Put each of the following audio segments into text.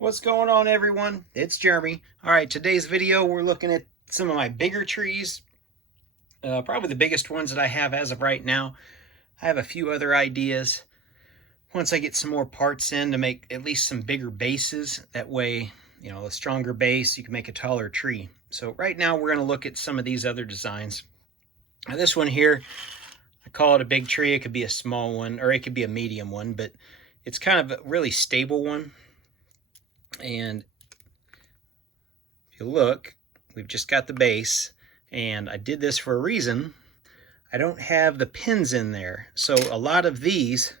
What's going on, everyone? It's Jeremy. All right, today's video we're looking at some of my bigger trees, probably the biggest ones that I have as of right now. I have a few other ideas once I get some more parts in to make at least some bigger bases. That way, a stronger base, you can make a taller tree. So right now we're going to look at some of these other designs. Now, this one here, I call it a big tree. It could be a small one or it could be a medium one, but it's kind of a really stable one. And if you look, we've just got the base, and I did this for a reason. I don't have the pins in there, so a lot of these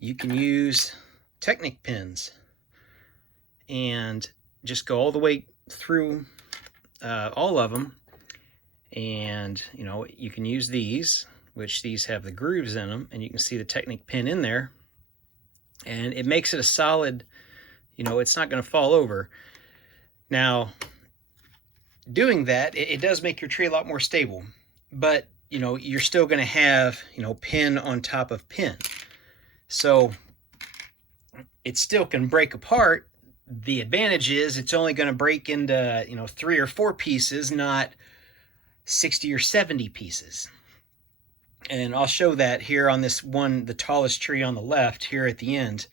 you can use Technic pins and just go all the way through all of them. And you can use these, which these have the grooves in them, and you can see the Technic pin in there, and it makes it a solid, it's not going to fall over. Now, doing that, it does make your tree a lot more stable, but you're still going to have pin on top of pin, so it still can break apart. The advantage is it's only going to break into 3 or 4 pieces, not 60 or 70 pieces. And I'll show that here on this one, the tallest tree on the left here at the end.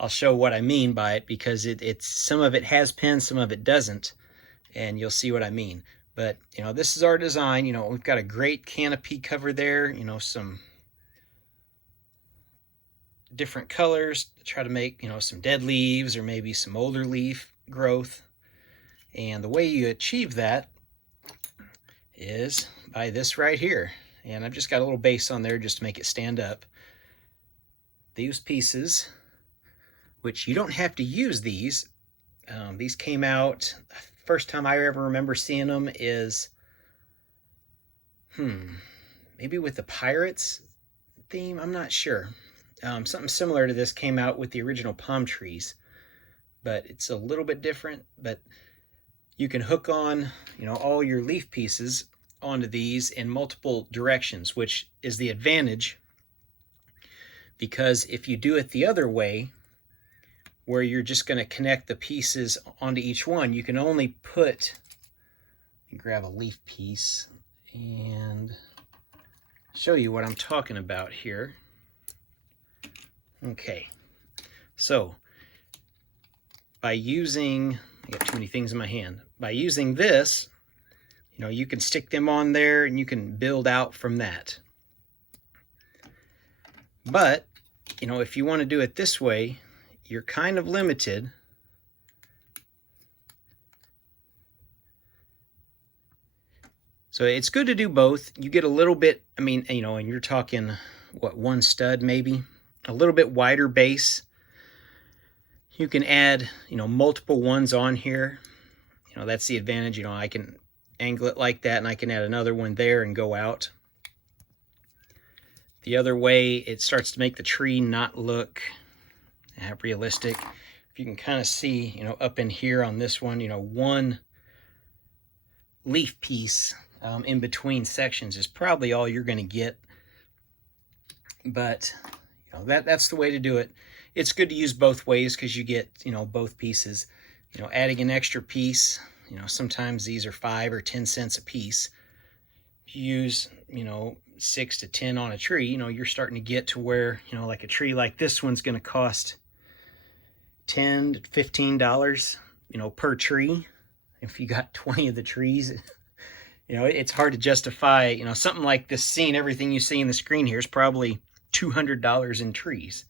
I'll show what I mean by it, because it's some of it has pins, some of it doesn't, and you'll see what I mean. But this is our design. We've got a great canopy cover there, some different colors to try to make some dead leaves or maybe some older leaf growth. And the way you achieve that is by this right here. And I've just got a little base on there just to make it stand up. These pieces, which you don't have to use these. These came out, first time I ever remember seeing them is, maybe with the Pirates theme, I'm not sure. Something similar to this came out with the original palm trees, but it's a little bit different. But you can hook on, all your leaf pieces onto these in multiple directions, which is the advantage, because if you do it the other way, where you're just going to connect the pieces onto each one, you can only put, grab a leaf piece and show you what I'm talking about here. Okay, so by using, I got too many things in my hand. By using this, you can stick them on there and you can build out from that. But, if you want to do it this way, you're kind of limited. So it's good to do both. You get a little bit, and you're talking, what, 1 stud maybe? A little bit wider base. You can add, multiple ones on here. That's the advantage. I can angle it like that, and I can add another one there and go out. The other way, it starts to make the tree not look realistic. If you can kind of see, up in here on this one, one leaf piece in between sections is probably all you're going to get. But that's the way to do it. It's good to use both ways because you get both pieces. Adding an extra piece, sometimes these are 5 or 10 cents a piece. If you use 6 to 10 on a tree, you're starting to get to where like a tree like this one's going to cost $10 to $15 per tree. If you got 20 of the trees, it's hard to justify something like this scene. Everything you see in the screen here is probably $200 in trees.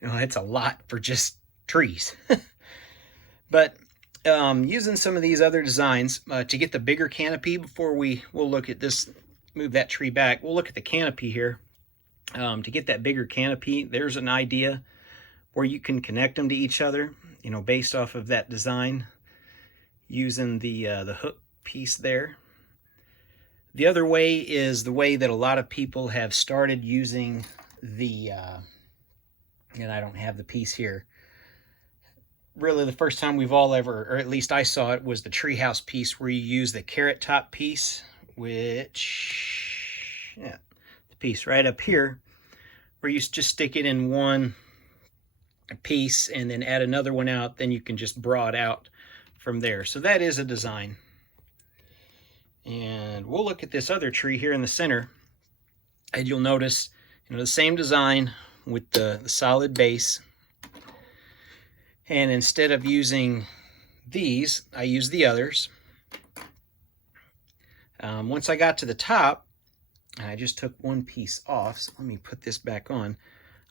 That's a lot for just trees. But using some of these other designs to get the bigger canopy, before we'll look at this, move that tree back, we'll look at the canopy here. To get that bigger canopy, there's an idea where you can connect them to each other, based off of that design, using the hook piece there. The other way is the way that a lot of people have started using the, and I don't have the piece here. Really, the first time we've all ever, or at least I saw it, was the treehouse piece where you use the carrot top piece, which, the piece right up here, where you just stick it in one piece and then add another one out, then you can just draw it out from there. So that is a design. And we'll look at this other tree here in the center, and you'll notice, the same design with the solid base. And instead of using these, I use the others. Once I got to the top, I just took one piece off, so let me put this back on.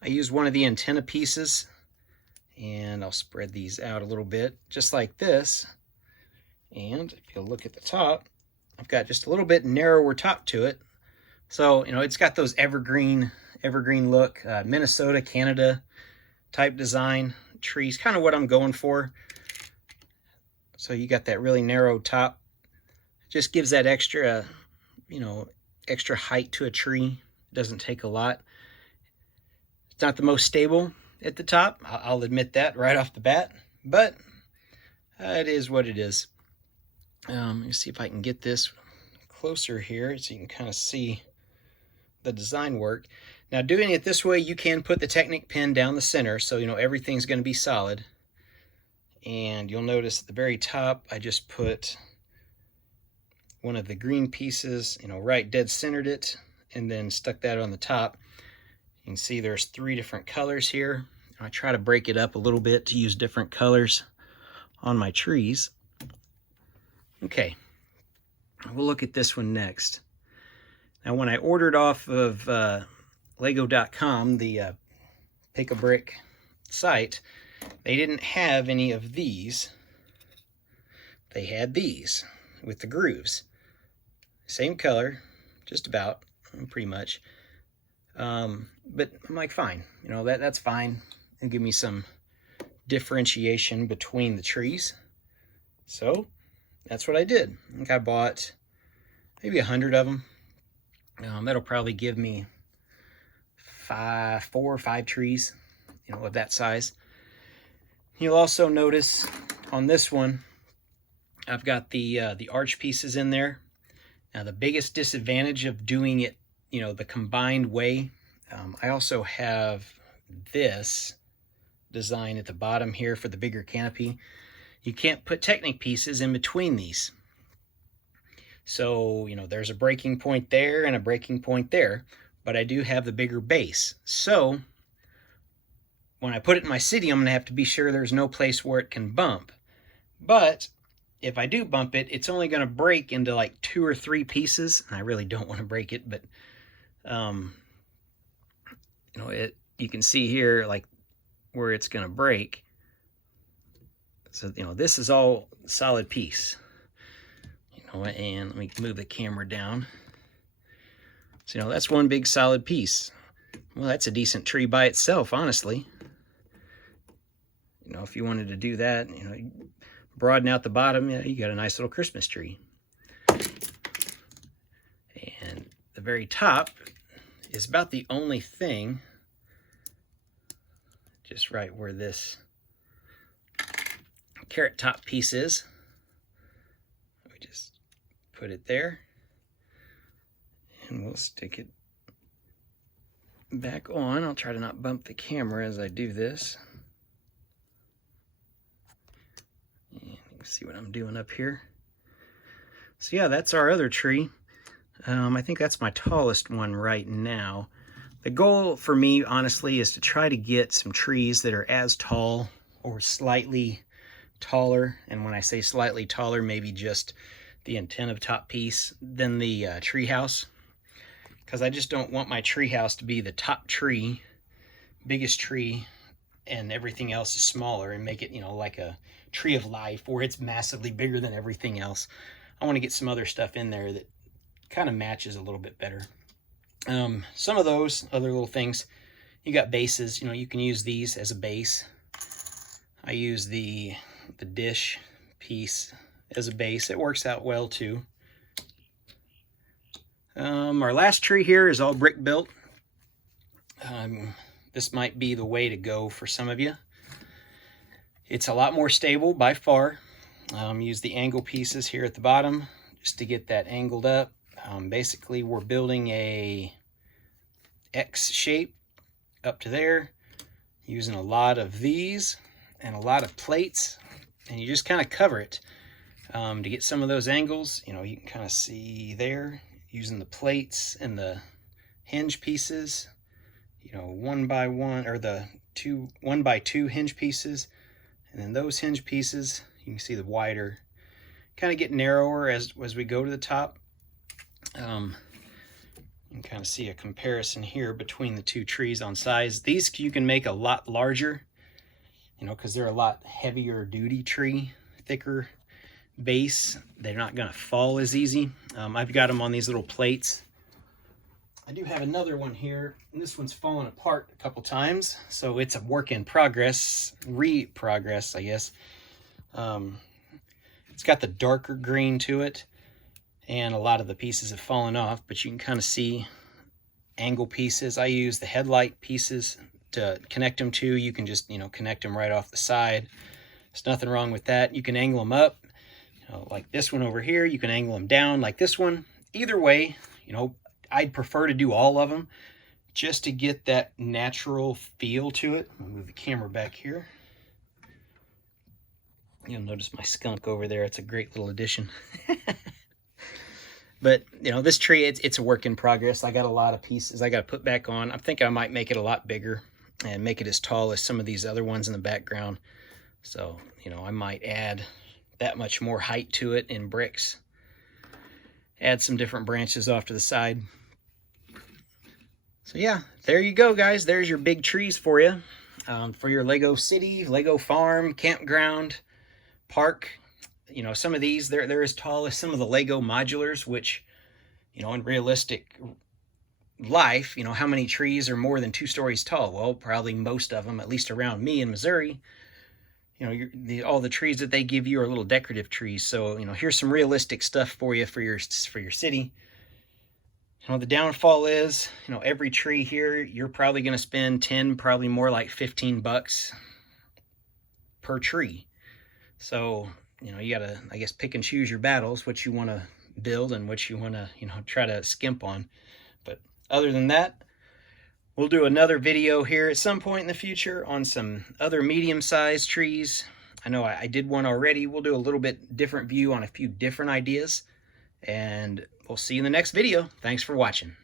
I used one of the antenna pieces, and I'll spread these out a little bit, just like this. And if you'll look at the top, I've got just a little bit narrower top to it. So, it's got those evergreen look, Minnesota, Canada type design trees, kind of what I'm going for. So you got that really narrow top. Just gives that extra, extra height to a tree. It doesn't take a lot. It's not the most stable at the top, I'll admit that right off the bat, but it is what it is. Let me see if I can get this closer here so you can kind of see the design work. Now, doing it this way, you can put the Technic pin down the center, so everything's going to be solid. And you'll notice at the very top, I just put one of the green pieces, right dead centered it, and then stuck that on the top. You can see there's 3 different colors here. I try to break it up a little bit to use different colors on my trees. Okay, we'll look at this one next. Now, when I ordered off of Lego.com, the Pick-a-Brick site, they didn't have any of these. They had these with the grooves. Same color, just about, pretty much. But I'm like, fine, that's fine. And give me some differentiation between the trees. So that's what I did. I think I bought maybe 100 of them. That'll probably give me 4 or 5 trees, of that size. You'll also notice on this one, I've got the arch pieces in there. Now, the biggest disadvantage of doing it, the combined way, I also have this design at the bottom here for the bigger canopy. You can't put Technic pieces in between these. So, there's a breaking point there and a breaking point there, but I do have the bigger base. So, when I put it in my city, I'm going to have to be sure there's no place where it can bump. But if I do bump it, it's only going to break into like 2 or 3 pieces. And I really don't want to break it, but you can see here like where it's going to break. So, this is all solid piece. And let me move the camera down. So, that's one big solid piece. Well, that's a decent tree by itself, honestly. If you wanted to do that, broaden out the bottom, you got a nice little Christmas tree. And the very top is about the only thing, just right where this carrot top piece is. We just put it there, and we'll stick it back on. I'll try to not bump the camera as I do this. And you can see what I'm doing up here. So yeah, that's our other tree. I think that's my tallest one right now. The goal for me, honestly, is to try to get some trees that are as tall or slightly taller. And when I say slightly taller, maybe just the antenna top piece than the tree house. Because I just don't want my tree house to be the top tree, biggest tree, and everything else is smaller, and make it, like a tree of life where it's massively bigger than everything else. I want to get some other stuff in there that kind of matches a little bit better. Some of those other little things, you got bases, you can use these as a base. I use the dish piece as a base. It works out well too. Our last tree here is all brick built. This might be the way to go for some of you. It's a lot more stable by far. Use the angle pieces here at the bottom just to get that angled up. Basically, we're building a X shape up to there. using a lot of these and a lot of plates, and you just kind of cover it to get some of those angles. You know, you can kind of see there using the plates and the hinge pieces, you know, 1 by 1, or the 1 by 2 hinge pieces, and then those hinge pieces, you can see the wider kind of get narrower as we go to the top. You can kind of see a comparison here between the two trees on size. These you can make a lot larger, you know, because they're a lot heavier duty tree, thicker base. They're not going to fall as easy. I've got them on these little plates. I do have another one here, and this one's fallen apart a couple times, so it's a work in progress, progress, I guess. It's got the darker green to it, and a lot of the pieces have fallen off, but you can kind of see angle pieces. I use the headlight pieces to connect them to. You can just, you know, connect them right off the side. There's nothing wrong with that. You can angle them up, you know, like this one over here. You can angle them down like this one. Either way, you know, I'd prefer to do all of them just to get that natural feel to it. I'll move the camera back here. You'll notice my skunk over there. It's a great little addition. But, you know, this tree, it's a work in progress. I got a lot of pieces I got to put back on. I'm thinking I might make it a lot bigger and make it as tall as some of these other ones in the background. So, you know, I might add that much more height to it in bricks. Add some different branches off to the side. So yeah, there you go, guys. There's your big trees for you. For your Lego city, Lego farm, campground, park. You know, some of these, they're as tall as some of the Lego modulars, which, you know, in realistic life, you know, how many trees are more than 2 stories tall? Well, probably most of them, at least around me in Missouri. You know, all the trees that they give you are little decorative trees. So, you know, here's some realistic stuff for you for your city. You know, the downfall is, you know, every tree here, you're probably going to spend 10, probably more like 15 bucks per tree. So, you know, you got to, I guess, pick and choose your battles, what you want to build and what you want to, you know, try to skimp on. But other than that, we'll do another video here at some point in the future on some other medium-sized trees. I know I did one already. We'll do a little bit different view on a few different ideas, and we'll see you in the next video. Thanks for watching.